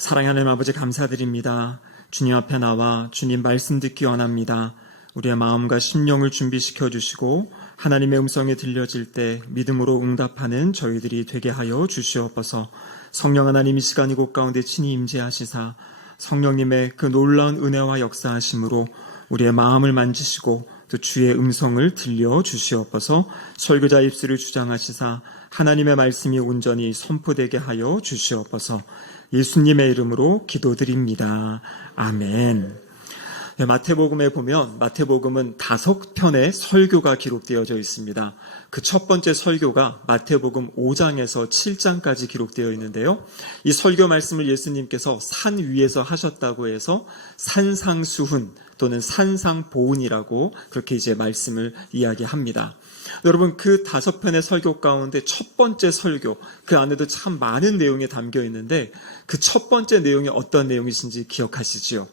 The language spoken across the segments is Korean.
사랑하는 아버지 감사드립니다. 주님 앞에 나와 주님 말씀 듣기 원합니다. 우리의 마음과 심령을 준비시켜 주시고 하나님의 음성이 들려질 때 믿음으로 응답하는 저희들이 되게 하여 주시옵소서. 성령 하나님 이 시간 이곳 가운데 친히 임재하시사 성령님의 그 놀라운 은혜와 역사하심으로 우리의 마음을 만지시고 또 주의 음성을 들려주시옵소서. 설교자 입술을 주장하시사 하나님의 말씀이 온전히 선포되게 하여 주시옵소서. 예수님의 이름으로 기도드립니다. 아멘. 마태복음에 보면 마태복음은 5편의 설교가 기록되어져 있습니다. 그 첫 번째 설교가 마태복음 5장에서 7장까지 기록되어 있는데요. 이 설교 말씀을 예수님께서 산 위에서 하셨다고 해서 산상수훈 또는 산상보훈이라고 그렇게 이제 말씀을 이야기합니다. 여러분, 그 5편의 설교 가운데 첫 번째 설교, 그 안에도 참 많은 내용이 담겨 있는데 그 첫 번째 내용이 어떤 내용이신지 기억하시지요?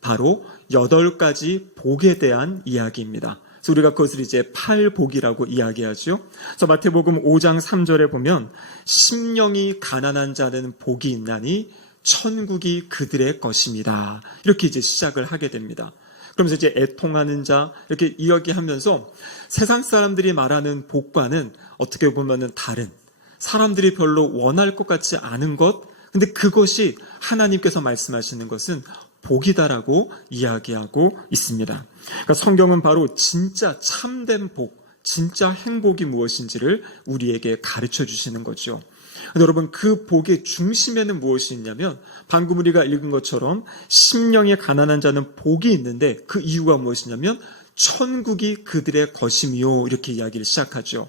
바로 8가지 복에 대한 이야기입니다. 그래서 우리가 그것을 이제 팔복이라고 이야기하죠. 그래서 마태복음 5장 3절에 보면 심령이 가난한 자는 복이 있나니 천국이 그들의 것입니다. 이렇게 이제 시작을 하게 됩니다. 그러면서 이제 애통하는 자 이렇게 이야기하면서 세상 사람들이 말하는 복과는 어떻게 보면은 다른, 사람들이 별로 원할 것 같지 않은 것, 근데 그것이 하나님께서 말씀하시는 것은 복이다라고 이야기하고 있습니다. 그러니까 성경은 바로 진짜 참된 복, 진짜 행복이 무엇인지를 우리에게 가르쳐 주시는 거죠. 여러분, 그 복의 중심에는 무엇이 있냐면 방금 우리가 읽은 것처럼 심령이 가난한 자는 복이 있는데 그 이유가 무엇이냐면 천국이 그들의 것이며 이렇게 이야기를 시작하죠.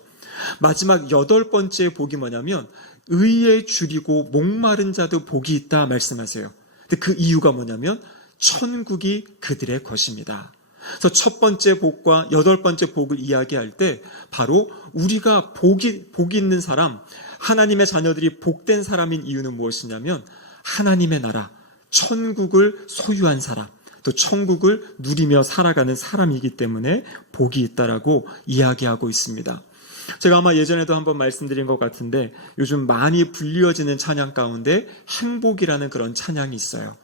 마지막 8번째 복이 뭐냐면 의에 줄이고 목마른 자도 복이 있다 말씀하세요. 근데 그 이유가 뭐냐면 천국이 그들의 것입니다. 그래서 첫 번째 복과 8번째 복을 이야기할 때 바로 우리가 복이 있는 사람, 하나님의 자녀들이 복된 사람인 이유는 무엇이냐면 하나님의 나라, 천국을 소유한 사람, 또 천국을 누리며 살아가는 사람이기 때문에 복이 있다라고 이야기하고 있습니다. 제가 아마 예전에도 한번 말씀드린 것 같은데 요즘 많이 불리어지는 찬양 가운데 행복이라는 그런 찬양이 있어요.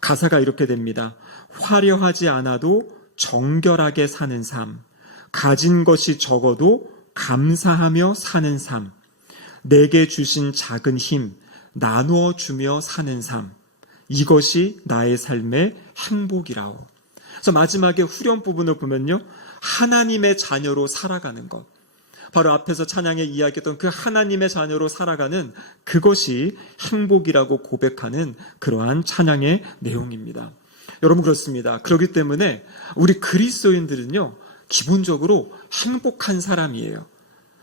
가사가 이렇게 됩니다. 화려하지 않아도 정결하게 사는 삶, 가진 것이 적어도 감사하며 사는 삶, 내게 주신 작은 힘 나누어 주며 사는 삶, 이것이 나의 삶의 행복이라오. 그래서 마지막에 후렴 부분을 보면요, 하나님의 자녀로 살아가는 것, 바로 앞에서 찬양에 이야기했던 그 하나님의 자녀로 살아가는 그것이 행복이라고 고백하는 그러한 찬양의 내용입니다. 여러분, 그렇습니다. 그렇기 때문에 우리 그리스도인들은요, 기본적으로 행복한 사람이에요.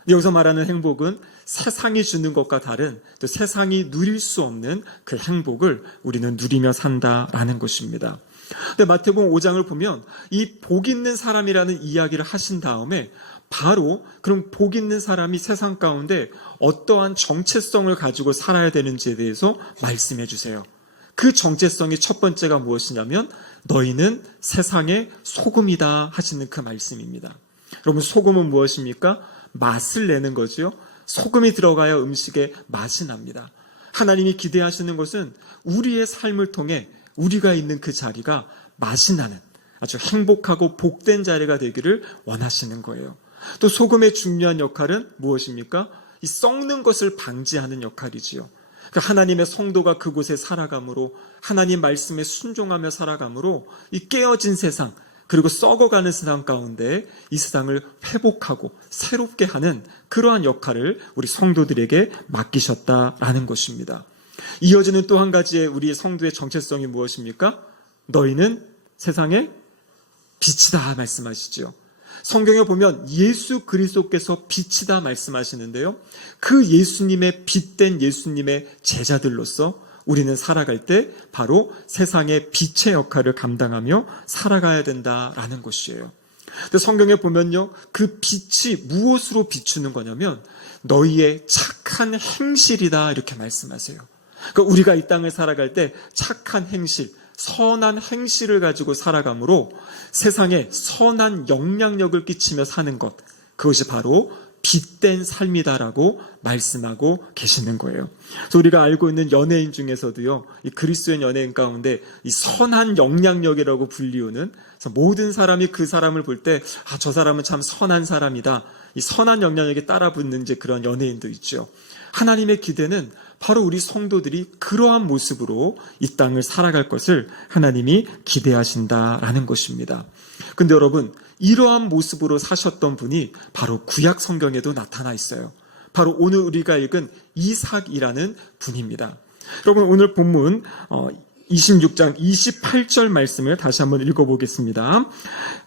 여기서 말하는 행복은 세상이 주는 것과 다른, 또 세상이 누릴 수 없는 그 행복을 우리는 누리며 산다라는 것입니다. 근데 마태복음 5장을 보면 이 복 있는 사람이라는 이야기를 하신 다음에 바로 그럼 복 있는 사람이 세상 가운데 어떠한 정체성을 가지고 살아야 되는지에 대해서 말씀해 주세요. 그 정체성이 첫 번째가 무엇이냐면 너희는 세상의 소금이다 하시는 그 말씀입니다. 여러분, 소금은 무엇입니까? 맛을 내는 거죠. 소금이 들어가야 음식에 맛이 납니다. 하나님이 기대하시는 것은 우리의 삶을 통해 우리가 있는 그 자리가 맛이 나는 아주 행복하고 복된 자리가 되기를 원하시는 거예요. 또 소금의 중요한 역할은 무엇입니까? 이 썩는 것을 방지하는 역할이지요. 그러니까 하나님의 성도가 그곳에 살아감으로, 하나님 말씀에 순종하며 살아감으로 이 깨어진 세상, 그리고 썩어가는 세상 가운데 이 세상을 회복하고 새롭게 하는 그러한 역할을 우리 성도들에게 맡기셨다라는 것입니다. 이어지는 또 한 가지의 우리 성도의 정체성이 무엇입니까? 너희는 세상의 빛이다 말씀하시죠. 성경에 보면 예수 그리스도께서 빛이다 말씀하시는데요, 그 예수님의 빛된 예수님의 제자들로서 우리는 살아갈 때 바로 세상의 빛의 역할을 감당하며 살아가야 된다라는 것이에요. 근데 성경에 보면요, 그 빛이 무엇으로 비추는 거냐면 너희의 착한 행실이다 이렇게 말씀하세요. 그러니까 우리가 이 땅을 살아갈 때 착한 행실, 선한 행실을 가지고 살아감으로 세상에 선한 영향력을 끼치며 사는 것, 그것이 바로 깃된 삶이다라고 말씀하고 계시는 거예요. 그래서 우리가 알고 있는 연예인 중에서도요, 이 그리스도인 연예인 가운데 이 선한 영향력이라고 불리우는, 그래서 모든 사람이 그 사람을 볼 때 저 사람은 참 선한 사람이다, 이 선한 영향력에 따라 붙는 이제 그런 연예인도 있죠. 하나님의 기대는 바로 우리 성도들이 그러한 모습으로 이 땅을 살아갈 것을 하나님이 기대하신다라는 것입니다. 근데 여러분, 이러한 모습으로 사셨던 분이 바로 구약 성경에도 나타나 있어요. 바로 오늘 우리가 읽은 이삭이라는 분입니다. 여러분, 오늘 본문 26장 28절 말씀을 다시 한번 읽어보겠습니다.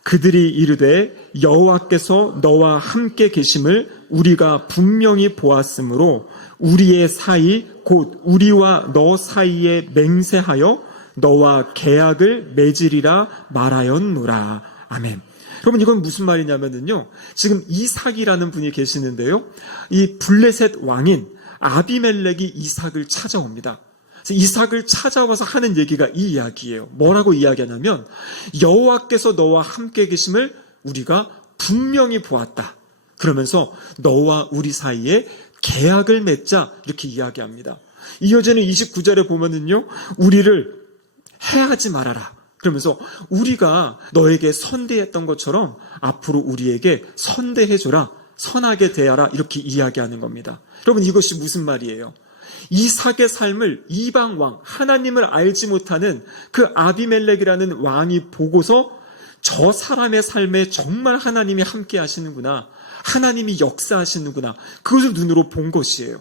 그들이 이르되 여호와께서 너와 함께 계심을 우리가 분명히 보았으므로 우리의 사이 곧 우리와 너 사이에 맹세하여 너와 계약을 맺으리라 말하였노라. 아멘. 여러분, 이건 무슨 말이냐면요, 지금 이삭이라는 분이 계시는데요, 이 블레셋 왕인 아비멜렉이 이삭을 찾아옵니다. 이삭을 찾아와서 하는 얘기가 이 이야기예요. 뭐라고 이야기하냐면 여호와께서 너와 함께 계심을 우리가 분명히 보았다. 그러면서 너와 우리 사이에 계약을 맺자, 이렇게 이야기합니다. 이어지는 29절에 보면은요, 우리를 해하지 말아라. 그러면서 우리가 너에게 선대했던 것처럼 앞으로 우리에게 선대해줘라, 선하게 대하라, 이렇게 이야기하는 겁니다. 여러분, 이것이 무슨 말이에요? 이삭의 삶을 이방 왕, 하나님을 알지 못하는 그 아비멜렉이라는 왕이 보고서 저 사람의 삶에 정말 하나님이 함께 하시는구나, 하나님이 역사하시는구나, 그것을 눈으로 본 것이에요.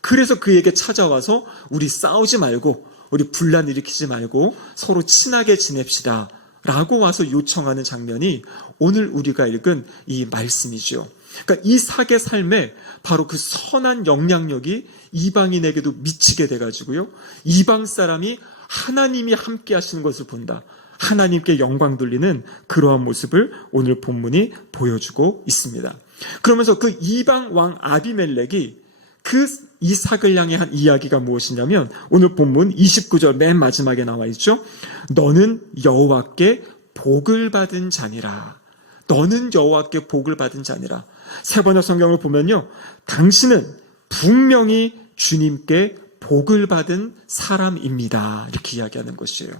그래서 그에게 찾아와서 우리 싸우지 말고, 우리 분란 일으키지 말고 서로 친하게 지냅시다 라고 와서 요청하는 장면이 오늘 우리가 읽은 이 말씀이죠. 그러니까 이삭의 삶에 바로 그 선한 영향력이 이방인에게도 미치게 돼가지고요, 이방 사람이 하나님이 함께 하시는 것을 본다, 하나님께 영광 돌리는 그러한 모습을 오늘 본문이 보여주고 있습니다. 그러면서 그 이방 왕 아비멜렉이 그 이삭을 향해 한 이야기가 무엇이냐면 오늘 본문 29절 맨 마지막에 나와 있죠. 너는 여호와께 복을 받은 자니라. 너는 여호와께 복을 받은 자니라. 세 번역 성경을 보면요, 당신은 분명히 주님께 복을 받은 사람입니다, 이렇게 이야기하는 것이에요.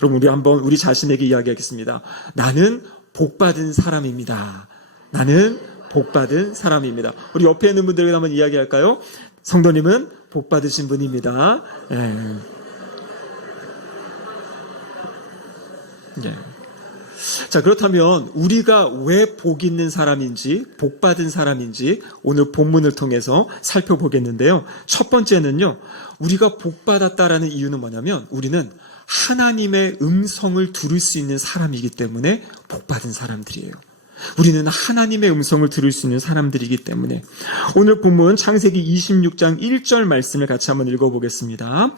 여러분, 우리 한번 우리 자신에게 이야기하겠습니다. 나는 복받은 사람입니다. 나는 복받은 사람입니다. 우리 옆에 있는 분들에게 한번 이야기할까요? 성도님은 복받으신 분입니다. 예. 자, 그렇다면 우리가 왜 복 있는 사람인지, 복받은 사람인지 오늘 본문을 통해서 살펴보겠는데요. 첫 번째는요, 우리가 복받았다라는 이유는 뭐냐면 우리는 하나님의 음성을 들을 수 있는 사람이기 때문에 복받은 사람들이에요. 우리는 하나님의 음성을 들을 수 있는 사람들이기 때문에. 오늘 본문 창세기 26장 1절 말씀을 같이 한번 읽어보겠습니다.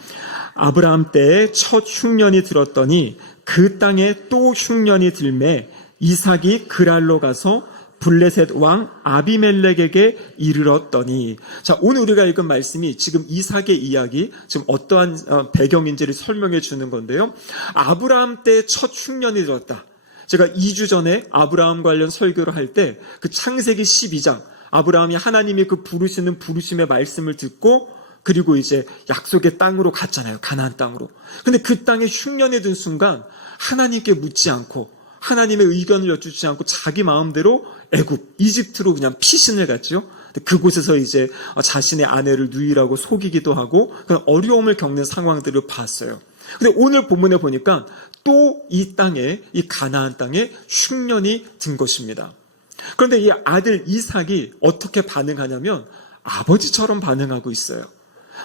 아브라함 때에 첫 흉년이 들었더니 그 땅에 또 흉년이 들매 이삭이 그랄로 가서 블레셋 왕 아비멜렉에게 이르렀더니. 자, 오늘 우리가 읽은 말씀이 지금 이삭의 이야기, 지금 어떠한 배경인지를 설명해 주는 건데요. 아브라함 때 첫 흉년이 들었다. 제가 2주 전에 아브라함 관련 설교를 할 때 그 창세기 12장, 아브라함이 하나님이 그 부르시는 부르심의 말씀을 듣고 그리고 이제 약속의 땅으로 갔잖아요. 가나안 땅으로. 근데 그 땅에 흉년이 든 순간 하나님께 묻지 않고 하나님의 의견을 여쭙지 않고 자기 마음대로 애굽, 이집트로 그냥 피신을 갔죠. 그곳에서 이제 자신의 아내를 누이라고 속이기도 하고 그런 어려움을 겪는 상황들을 봤어요. 근데 오늘 본문에 보니까 또 이 땅에, 이 가나안 땅에 흉년이 든 것입니다. 그런데 이 아들 이삭이 어떻게 반응하냐면 아버지처럼 반응하고 있어요.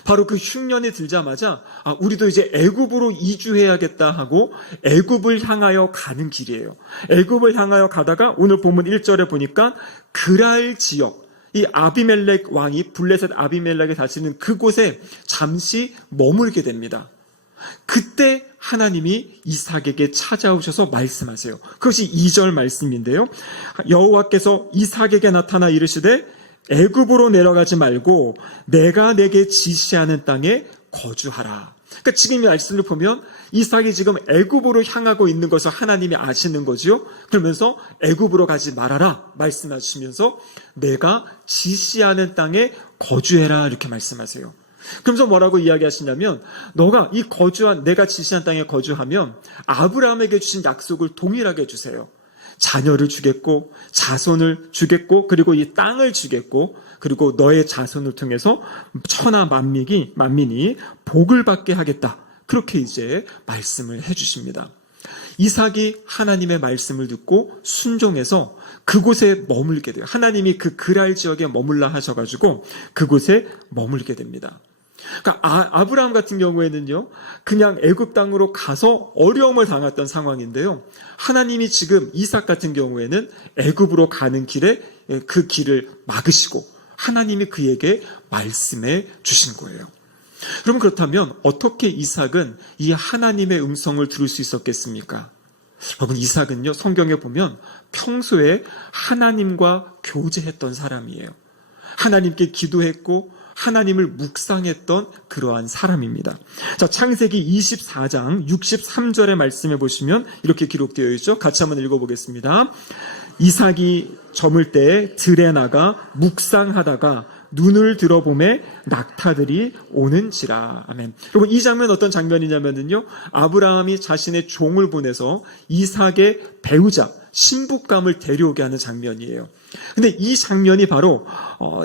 바로 그 흉년이 들자마자 우리도 이제 애굽으로 이주해야겠다 하고 애굽을 향하여 가는 길이에요. 애굽을 향하여 가다가 오늘 본문 1절에 보니까 그랄 지역, 이 아비멜렉 왕이 블레셋 아비멜렉에 사시는 그곳에 잠시 머물게 됩니다. 그때 하나님이 이삭에게 찾아오셔서 말씀하세요. 그것이 2절 말씀인데요. 여호와께서 이삭에게 나타나 이르시되 애굽으로 내려가지 말고 내가 내게 지시하는 땅에 거주하라. 그러니까 지금 이 말씀을 보면 이삭이 지금 애굽으로 향하고 있는 것을 하나님이 아시는 거죠. 그러면서 애굽으로 가지 말아라 말씀하시면서 내가 지시하는 땅에 거주해라 이렇게 말씀하세요. 그러면서 뭐라고 이야기하시냐면 너가 이 거주한 내가 지시한 땅에 거주하면 아브라함에게 주신 약속을 동일하게 주세요. 자녀를 주겠고 자손을 주겠고 그리고 이 땅을 주겠고 그리고 너의 자손을 통해서 천하 만민이 복을 받게 하겠다. 그렇게 이제 말씀을 해주십니다. 이삭이 하나님의 말씀을 듣고 순종해서 그곳에 머물게 돼요. 하나님이 그 그랄 지역에 머물라 하셔가지고 그곳에 머물게 됩니다. 그러니까 아브라함 같은 경우에는요, 그냥 애굽 땅으로 가서 어려움을 당했던 상황인데요. 하나님이 지금 이삭 같은 경우에는 애굽으로 가는 길에 그 길을 막으시고 하나님이 그에게 말씀해 주신 거예요. 그럼 그렇다면 어떻게 이삭은 이 하나님의 음성을 들을 수 있었겠습니까? 여러분, 이삭은요, 성경에 보면 평소에 하나님과 교제했던 사람이에요. 하나님께 기도했고 하나님을 묵상했던 그러한 사람입니다. 자, 창세기 24장 63절의 말씀에 보시면 이렇게 기록되어 있죠. 같이 한번 읽어보겠습니다. 이삭이 저물 때 들에 나가 묵상하다가 눈을 들어보매 낙타들이 오는지라. 아멘. 여러분, 이 장면 어떤 장면이냐면요, 아브라함이 자신의 종을 보내서 이삭의 배우자 신부감을 데려오게 하는 장면이에요. 근데 이 장면이 바로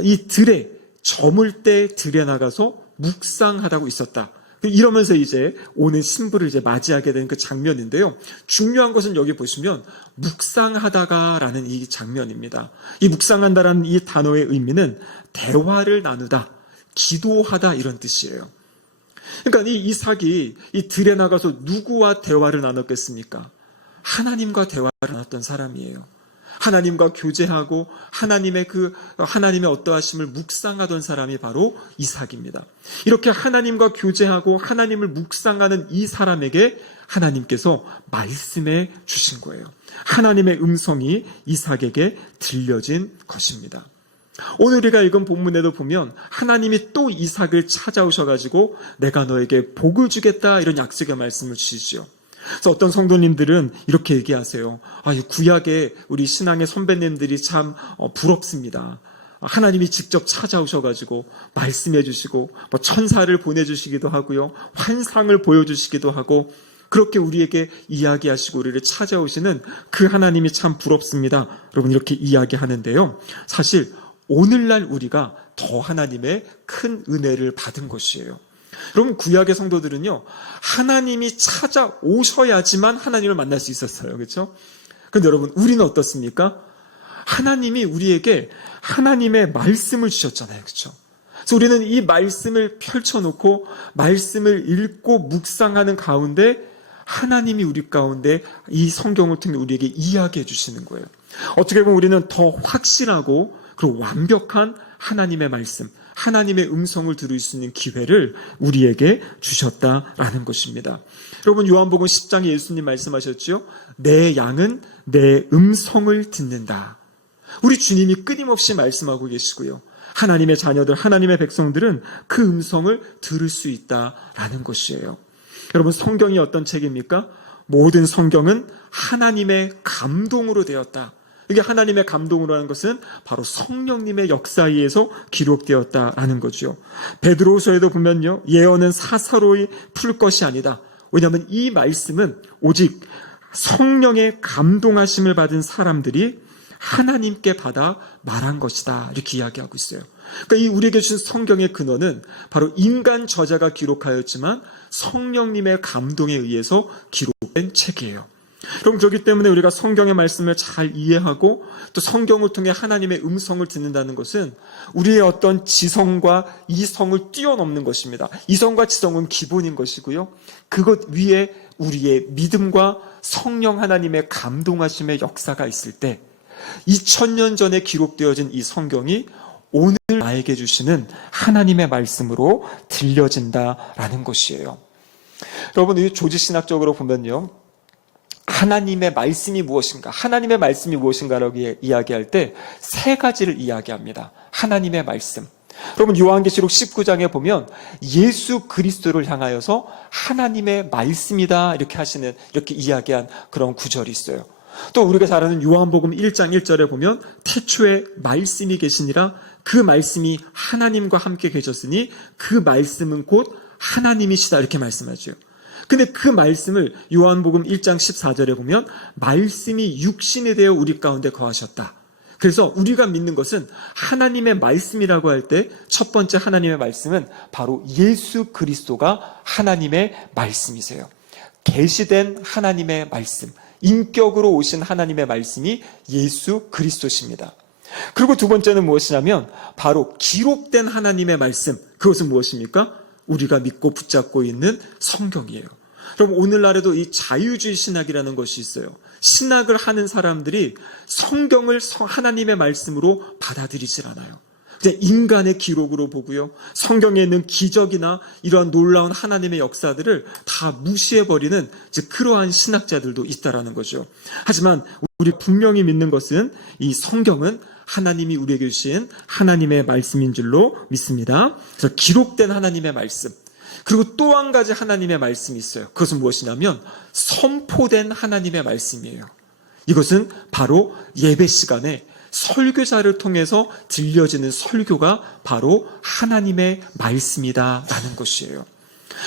이 들에 저물 때 들에 나가서 묵상하다고 있었다. 이러면서 이제 오는 신부를 이제 맞이하게 된 그 장면인데요. 중요한 것은 여기 보시면 묵상하다가라는 이 장면입니다. 이 묵상한다라는 이 단어의 의미는 대화를 나누다, 기도하다 이런 뜻이에요. 그러니까 이 이삭이 이 들에 나가서 누구와 대화를 나눴겠습니까? 하나님과 대화를 나눴던 사람이에요. 하나님과 교제하고 하나님의 어떠하심을 묵상하던 사람이 바로 이삭입니다. 이렇게 하나님과 교제하고 하나님을 묵상하는 이 사람에게 하나님께서 말씀해 주신 거예요. 하나님의 음성이 이삭에게 들려진 것입니다. 오늘 우리가 읽은 본문에도 보면 하나님이 또 이삭을 찾아오셔가지고 내가 너에게 복을 주겠다 이런 약속의 말씀을 주시죠. 그래서 어떤 성도님들은 이렇게 얘기하세요. 구약의 우리 신앙의 선배님들이 참 부럽습니다. 하나님이 직접 찾아오셔가지고 말씀해 주시고 천사를 보내주시기도 하고요. 환상을 보여주시기도 하고 그렇게 우리에게 이야기하시고 우리를 찾아오시는 그 하나님이 참 부럽습니다. 여러분, 이렇게 이야기하는데요. 사실 오늘날 우리가 더 하나님의 큰 은혜를 받은 것이에요. 여러분, 구약의 성도들은요, 하나님이 찾아오셔야지만 하나님을 만날 수 있었어요. 그렇죠? 그런데 여러분, 우리는 어떻습니까? 하나님이 우리에게 하나님의 말씀을 주셨잖아요. 그렇죠? 그래서 우리는 이 말씀을 펼쳐놓고 말씀을 읽고 묵상하는 가운데 하나님이 우리 가운데 이 성경을 통해 우리에게 이야기해 주시는 거예요. 어떻게 보면 우리는 더 확실하고 그리고 완벽한 하나님의 말씀, 하나님의 음성을 들을 수 있는 기회를 우리에게 주셨다라는 것입니다. 여러분, 요한복음 10장에 예수님 말씀하셨죠? 내 양은 내 음성을 듣는다. 우리 주님이 끊임없이 말씀하고 계시고요. 하나님의 자녀들, 하나님의 백성들은 그 음성을 들을 수 있다라는 것이에요. 여러분, 성경이 어떤 책입니까? 모든 성경은 하나님의 감동으로 되었다. 이게 하나님의 감동으로 하는 것은 바로 성령님의 역사에 의해서 기록되었다라는 거죠. 베드로후서에도 보면요, 예언은 사사로이 풀 것이 아니다. 왜냐하면 이 말씀은 오직 성령의 감동하심을 받은 사람들이 하나님께 받아 말한 것이다. 이렇게 이야기하고 있어요. 그러니까 이 우리에게 주신 성경의 근원은 바로 인간 저자가 기록하였지만 성령님의 감동에 의해서 기록된 책이에요. 그럼 그렇기 때문에 우리가 성경의 말씀을 잘 이해하고 또 성경을 통해 하나님의 음성을 듣는다는 것은 우리의 어떤 지성과 이성을 뛰어넘는 것입니다. 이성과 지성은 기본인 것이고요. 그것 위에 우리의 믿음과 성령 하나님의 감동하심의 역사가 있을 때 2000년 전에 기록되어진 이 성경이 오늘 나에게 주시는 하나님의 말씀으로 들려진다라는 것이에요. 여러분, 이 조지신학적으로 보면요, 하나님의 말씀이 무엇인가, 하나님의 말씀이 무엇인가라고 이야기할 때 세 가지를 이야기합니다. 하나님의 말씀. 여러분 요한계시록 19장에 보면 예수 그리스도를 향하여서 하나님의 말씀이다 이렇게 이야기한 그런 구절이 있어요. 또 우리가 잘 아는 요한복음 1장 1절에 보면 태초에 말씀이 계시니라 그 말씀이 하나님과 함께 계셨으니 그 말씀은 곧 하나님이시다 이렇게 말씀하죠. 근데 그 말씀을 요한복음 1장 14절에 보면 말씀이 육신이 되어 우리 가운데 거하셨다. 그래서 우리가 믿는 것은 하나님의 말씀이라고 할 때 첫 번째 하나님의 말씀은 바로 예수 그리스도가 하나님의 말씀이세요. 계시된 하나님의 말씀, 인격으로 오신 하나님의 말씀이 예수 그리스도십니다. 그리고 두 번째는 무엇이냐면 바로 기록된 하나님의 말씀, 그것은 무엇입니까? 우리가 믿고 붙잡고 있는 성경이에요. 여러분 오늘날에도 이 자유주의 신학이라는 것이 있어요. 신학을 하는 사람들이 성경을 하나님의 말씀으로 받아들이질 않아요. 그냥 인간의 기록으로 보고요. 성경에 있는 기적이나 이러한 놀라운 하나님의 역사들을 다 무시해버리는 그러한 신학자들도 있다라는 거죠. 하지만 우리 분명히 믿는 것은 이 성경은 하나님이 우리에게 주신 하나님의 말씀인 줄로 믿습니다. 그래서 기록된 하나님의 말씀. 그리고 또 한 가지 하나님의 말씀이 있어요. 그것은 무엇이냐면 선포된 하나님의 말씀이에요. 이것은 바로 예배 시간에 설교자를 통해서 들려지는 설교가 바로 하나님의 말씀이다라는 것이에요.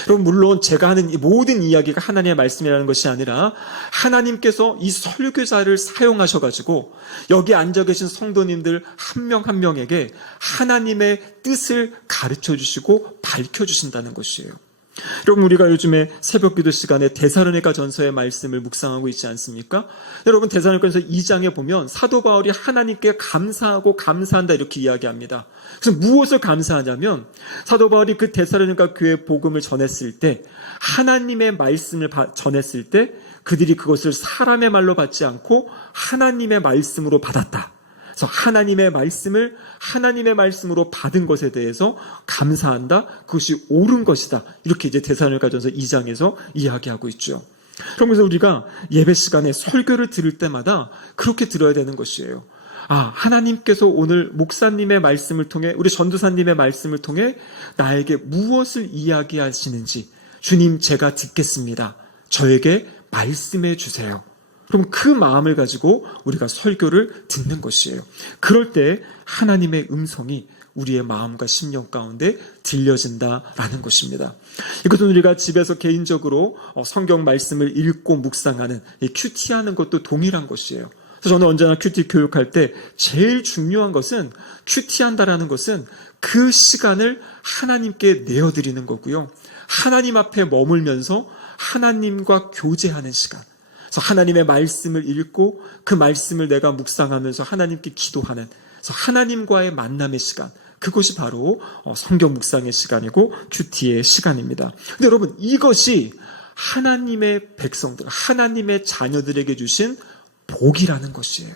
여러분 물론 제가 하는 이 모든 이야기가 하나님의 말씀이라는 것이 아니라 하나님께서 이 설교자를 사용하셔가지고 여기 앉아 계신 성도님들 한 명 한 명에게 하나님의 뜻을 가르쳐 주시고 밝혀 주신다는 것이에요. 여러분 우리가 요즘에 새벽기도 시간에 데살로니가 전서의 말씀을 묵상하고 있지 않습니까? 여러분 데살로니가전서 2장에 보면 사도 바울이 하나님께 감사하고 감사한다 이렇게 이야기합니다. 그래서 무엇을 감사하냐면 사도 바울이 그 데살로니가 교회 복음을 전했을 때 하나님의 말씀을 전했을 때 그들이 그것을 사람의 말로 받지 않고 하나님의 말씀으로 받았다. 그래서 하나님의 말씀을 하나님의 말씀으로 받은 것에 대해서 감사한다. 그것이 옳은 것이다. 이렇게 이제 데살로니가전서 2장에서 이야기하고 있죠. 그러면서 우리가 예배 시간에 설교를 들을 때마다 그렇게 들어야 되는 것이에요. 하나님께서 오늘 목사님의 말씀을 통해 우리 전도사님의 말씀을 통해 나에게 무엇을 이야기하시는지 주님 제가 듣겠습니다. 저에게 말씀해 주세요. 그럼 그 마음을 가지고 우리가 설교를 듣는 것이에요. 그럴 때 하나님의 음성이 우리의 마음과 심령 가운데 들려진다라는 것입니다. 이것은 우리가 집에서 개인적으로 성경 말씀을 읽고 묵상하는 큐티하는 것도 동일한 것이에요. 그래서 저는 언제나 큐티 교육할 때 제일 중요한 것은 큐티한다라는 것은 그 시간을 하나님께 내어드리는 거고요. 하나님 앞에 머물면서 하나님과 교제하는 시간. 그래서 하나님의 말씀을 읽고 그 말씀을 내가 묵상하면서 하나님께 기도하는 그래서 하나님과의 만남의 시간 그것이 바로 성경 묵상의 시간이고 큐티의 시간입니다. 근데 여러분 이것이 하나님의 백성들 하나님의 자녀들에게 주신 복이라는 것이에요.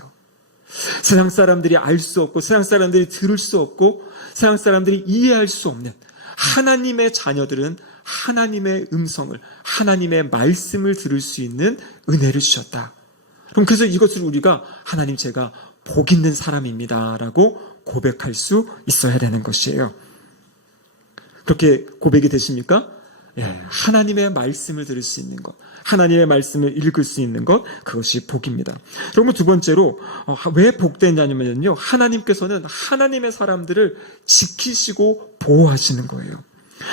세상 사람들이 알 수 없고 세상 사람들이 들을 수 없고 세상 사람들이 이해할 수 없는 하나님의 자녀들은 하나님의 음성을 하나님의 말씀을 들을 수 있는 은혜를 주셨다. 그럼 그래서 이것을 우리가 하나님 제가 복 있는 사람입니다 라고 고백할 수 있어야 되는 것이에요. 그렇게 고백이 되십니까? 하나님의 말씀을 들을 수 있는 것 하나님의 말씀을 읽을 수 있는 것 그것이 복입니다. 그러면 두 번째로 왜 복되냐면요 하나님께서는 하나님의 사람들을 지키시고 보호하시는 거예요.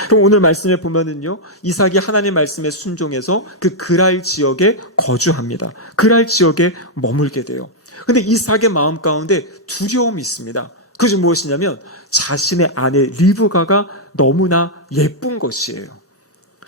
그럼 오늘 말씀에 보면은요 이삭이 하나님 말씀에 순종해서 그 그랄 지역에 거주합니다. 그랄 지역에 머물게 돼요. 근데 이삭의 마음 가운데 두려움이 있습니다. 그것이 무엇이냐면 자신의 아내 리브가가 너무나 예쁜 것이에요.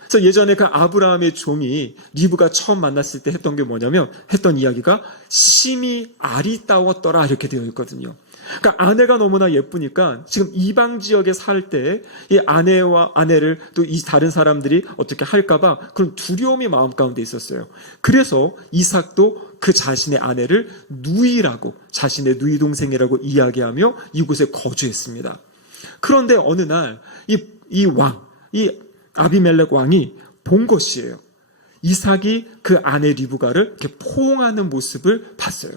그래서 예전에 그 아브라함의 종이 리브가 처음 만났을 때 했던 게 뭐냐면 했던 이야기가 심히 아리따웠더라 이렇게 되어 있거든요. 그러니까 아내가 너무나 예쁘니까 지금 이방 지역에 살 때 이 아내와 아내를 또 이 다른 사람들이 어떻게 할까봐 그런 두려움이 마음 가운데 있었어요. 그래서 이삭도 그 자신의 아내를 누이라고 자신의 누이 동생이라고 이야기하며 이곳에 거주했습니다. 그런데 어느 날 이 아비멜렉 왕이 본 것이에요. 이삭이 그 아내 리브가를 이렇게 포옹하는 모습을 봤어요.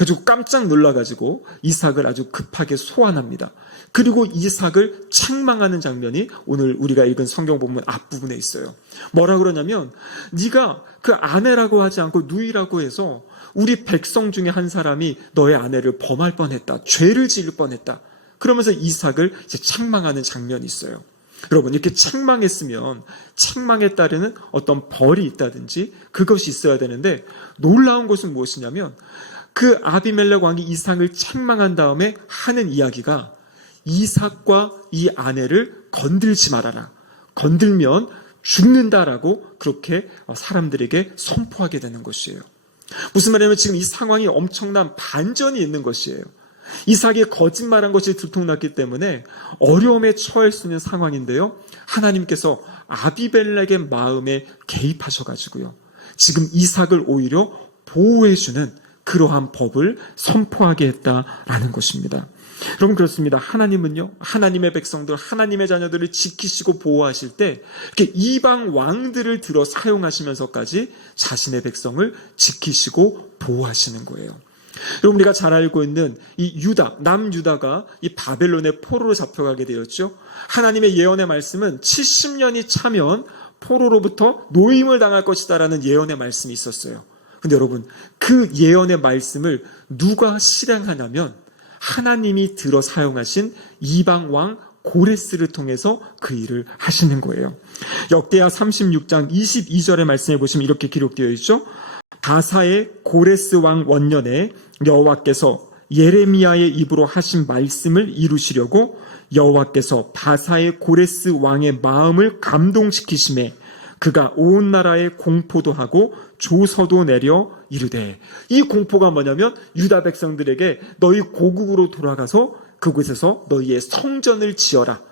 그래서 깜짝 놀라가지고 이삭을 아주 급하게 소환합니다. 그리고 이삭을 책망하는 장면이 오늘 우리가 읽은 성경 본문 앞부분에 있어요. 뭐라 그러냐면 네가 그 아내라고 하지 않고 누이라고 해서 우리 백성 중에 한 사람이 너의 아내를 범할 뻔했다. 죄를 지을 뻔했다. 그러면서 이삭을 이제 책망하는 장면이 있어요. 여러분, 이렇게 책망했으면 책망에 따르는 어떤 벌이 있다든지 그것이 있어야 되는데, 놀라운 것은 무엇이냐면 그 아비멜렉 왕이 이삭을 책망한 다음에 하는 이야기가 이삭과 이 아내를 건들지 말아라. 건들면 죽는다라고 그렇게 사람들에게 선포하게 되는 것이에요. 무슨 말이냐면 지금 이 상황이 엄청난 반전이 있는 것이에요. 이삭이 거짓말한 것이 들통났기 때문에 어려움에 처할 수 있는 상황인데요. 하나님께서 아비멜렉의 마음에 개입하셔가지고요. 지금 이삭을 오히려 보호해주는 그러한 법을 선포하게 했다라는 것입니다. 여러분, 그렇습니다. 하나님은요, 하나님의 백성들, 하나님의 자녀들을 지키시고 보호하실 때 이렇게 이방 왕들을 들어 사용하시면서까지 자신의 백성을 지키시고 보호하시는 거예요. 여러분, 우리가 잘 알고 있는 이 유다, 남유다가 이 바벨론의 포로로 잡혀가게 되었죠. 하나님의 예언의 말씀은 70년이 차면 포로로부터 노임을 당할 것이다라는 예언의 말씀이 있었어요. 근데 여러분, 그 예언의 말씀을 누가 실행하냐면 하나님이 들어 사용하신 이방 왕 고레스를 통해서 그 일을 하시는 거예요. 역대하 36장 22절의 말씀에 보시면 이렇게 기록되어 있죠. 바사의 고레스 왕 원년에 여호와께서 예레미야의 입으로 하신 말씀을 이루시려고 여호와께서 바사의 고레스 왕의 마음을 감동시키심에 그가 온 나라에 공포도 하고 조서도 내려 이르되, 이 공포가 뭐냐면 유다 백성들에게 너희 고국으로 돌아가서 그곳에서 너희의 성전을 지어라,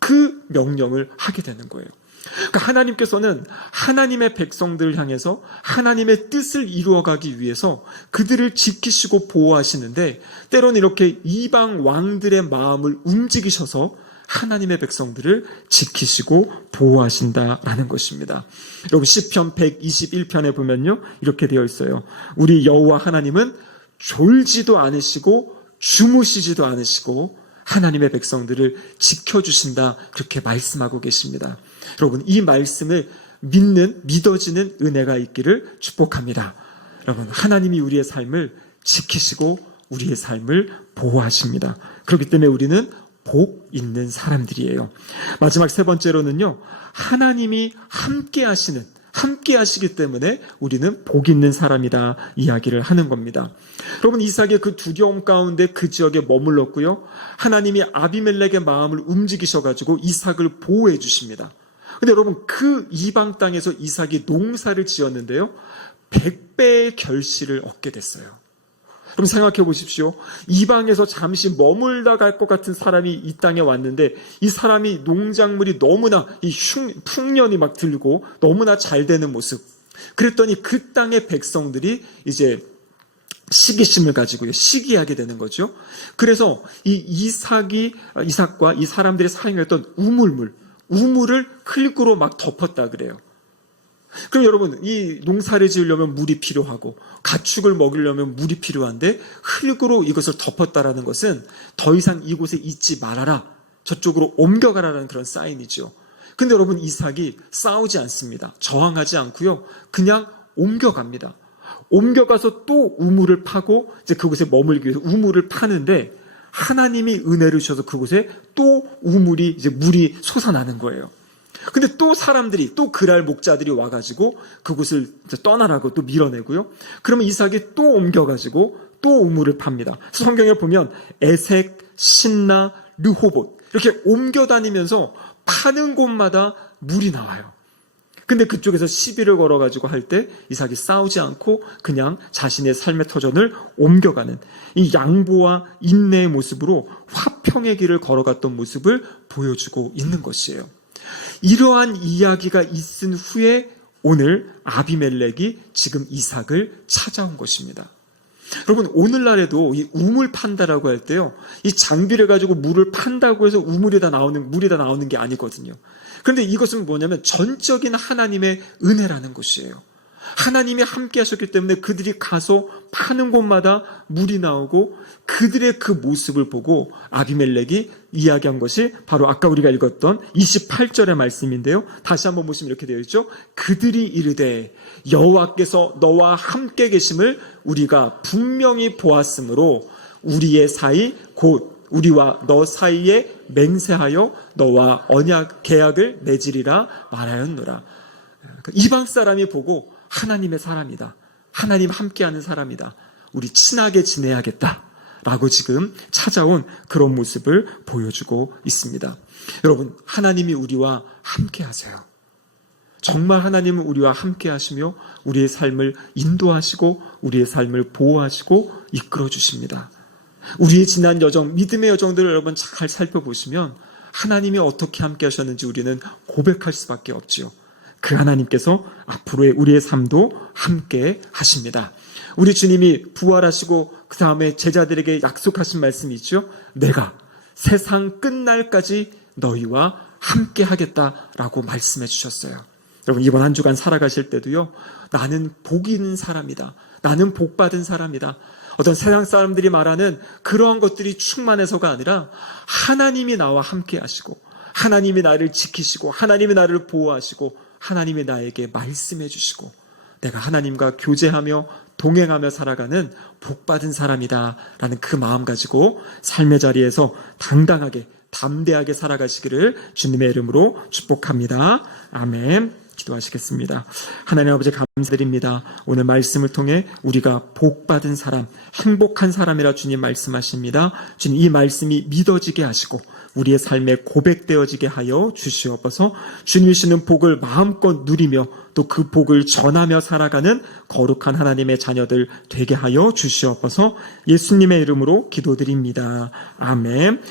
그 명령을 하게 되는 거예요. 그러니까 하나님께서는 하나님의 백성들을 향해서 하나님의 뜻을 이루어가기 위해서 그들을 지키시고 보호하시는데, 때로는 이렇게 이방 왕들의 마음을 움직이셔서 하나님의 백성들을 지키시고 보호하신다라는 것입니다. 여러분, 시편 121편에 보면요, 이렇게 되어 있어요. 우리 여호와 하나님은 졸지도 않으시고 주무시지도 않으시고 하나님의 백성들을 지켜주신다, 그렇게 말씀하고 계십니다. 여러분, 이 말씀을 믿어지는 은혜가 있기를 축복합니다. 여러분, 하나님이 우리의 삶을 지키시고 우리의 삶을 보호하십니다. 그렇기 때문에 우리는 복 있는 사람들이에요. 마지막 세 번째로는요, 하나님이 함께 하시기 때문에 우리는 복 있는 사람이다 이야기를 하는 겁니다. 여러분, 이삭의 그 두려움 가운데 그 지역에 머물렀고요. 하나님이 아비멜렉의 마음을 움직이셔가지고 이삭을 보호해 주십니다. 근데 여러분, 그 이방 땅에서 이삭이 농사를 지었는데요, 100배의 결실을 얻게 됐어요. 그럼 생각해 보십시오. 이방에서 잠시 머물다 갈 것 같은 사람이 이 땅에 왔는데, 이 사람이 농작물이 너무나 풍년이 막 들고 너무나 잘 되는 모습. 그랬더니 그 땅의 백성들이 이제 시기심을 가지고 시기하게 되는 거죠. 그래서 이 이삭과 이 사람들이 사용했던 우물을 흙으로 막 덮었다 그래요. 그럼 여러분, 이 농사를 지으려면 물이 필요하고 가축을 먹이려면 물이 필요한데 흙으로 이것을 덮었다라는 것은 더 이상 이곳에 있지 말아라, 저쪽으로 옮겨가라는 그런 사인이죠. 근데 여러분, 이삭이 싸우지 않습니다. 저항하지 않고요, 그냥 옮겨갑니다. 옮겨가서 또 우물을 파고 이제 그곳에 머물기 위해서 우물을 파는데, 하나님이 은혜를 주셔서 그곳에 또 이제 물이 솟아나는 거예요. 근데 또 사람들이, 또 그랄 목자들이 와가지고 그곳을 떠나라고 또 밀어내고요. 그러면 이삭이 또 옮겨가지고 또 우물을 팝니다. 성경에 보면 에색, 신나, 르호봇 이렇게 옮겨다니면서 파는 곳마다 물이 나와요. 근데 그쪽에서 시비를 걸어가지고 할 때 이삭이 싸우지 않고 그냥 자신의 삶의 터전을 옮겨가는 이 양보와 인내의 모습으로 화평의 길을 걸어갔던 모습을 보여주고 있는 것이에요. 이러한 이야기가 있은 후에 오늘 아비멜렉이 지금 이삭을 찾아온 것입니다. 여러분, 오늘날에도 이 우물 판다라고 할 때요, 이 장비를 가지고 물을 판다고 해서 물이 다 나오는 게 아니거든요. 그런데 이것은 뭐냐면 전적인 하나님의 은혜라는 것이에요. 하나님이 함께 하셨기 때문에 그들이 가서 파는 곳마다 물이 나오고 그들의 그 모습을 보고 아비멜렉이 이야기한 것이 바로 아까 우리가 읽었던 28절의 말씀인데요. 다시 한번 보시면 이렇게 되어 있죠. 그들이 이르되 여호와께서 너와 함께 계심을 우리가 분명히 보았으므로 우리의 사이 곧 우리와 너 사이에 맹세하여 너와 언약 계약을 맺으리라 말하였노라. 이방 사람이 보고 하나님의 사람이다. 하나님 함께하는 사람이다. 우리 친하게 지내야겠다. 라고 지금 찾아온 그런 모습을 보여주고 있습니다. 여러분, 하나님이 우리와 함께 하세요. 정말 하나님은 우리와 함께 하시며 우리의 삶을 인도하시고 우리의 삶을 보호하시고 이끌어 주십니다. 우리의 지난 여정, 믿음의 여정들을 여러분 잘 살펴보시면 하나님이 어떻게 함께 하셨는지 우리는 고백할 수밖에 없지요. 그 하나님께서 앞으로의 우리의 삶도 함께 하십니다. 우리 주님이 부활하시고 그 다음에 제자들에게 약속하신 말씀이 있죠. 내가 세상 끝날까지 너희와 함께 하겠다라고 말씀해 주셨어요. 여러분, 이번 한 주간 살아가실 때도요, 나는 복 있는 사람이다. 나는 복 받은 사람이다. 어떤 세상 사람들이 말하는 그러한 것들이 충만해서가 아니라 하나님이 나와 함께 하시고 하나님이 나를 지키시고 하나님이 나를 보호하시고 하나님이 나에게 말씀해 주시고 내가 하나님과 교제하며 동행하며 살아가는 복받은 사람이다 라는 그 마음 가지고 삶의 자리에서 당당하게 담대하게 살아가시기를 주님의 이름으로 축복합니다. 아멘. 기도하시겠습니다. 하나님 아버지 감사드립니다. 오늘 말씀을 통해 우리가 복받은 사람, 행복한 사람이라 주님 말씀하십니다. 주님, 이 말씀이 믿어지게 하시고 우리의 삶에 고백되어지게 하여 주시옵소서. 주님 주시는 복을 마음껏 누리며 또 그 복을 전하며 살아가는 거룩한 하나님의 자녀들 되게 하여 주시옵소서. 예수님의 이름으로 기도드립니다. 아멘.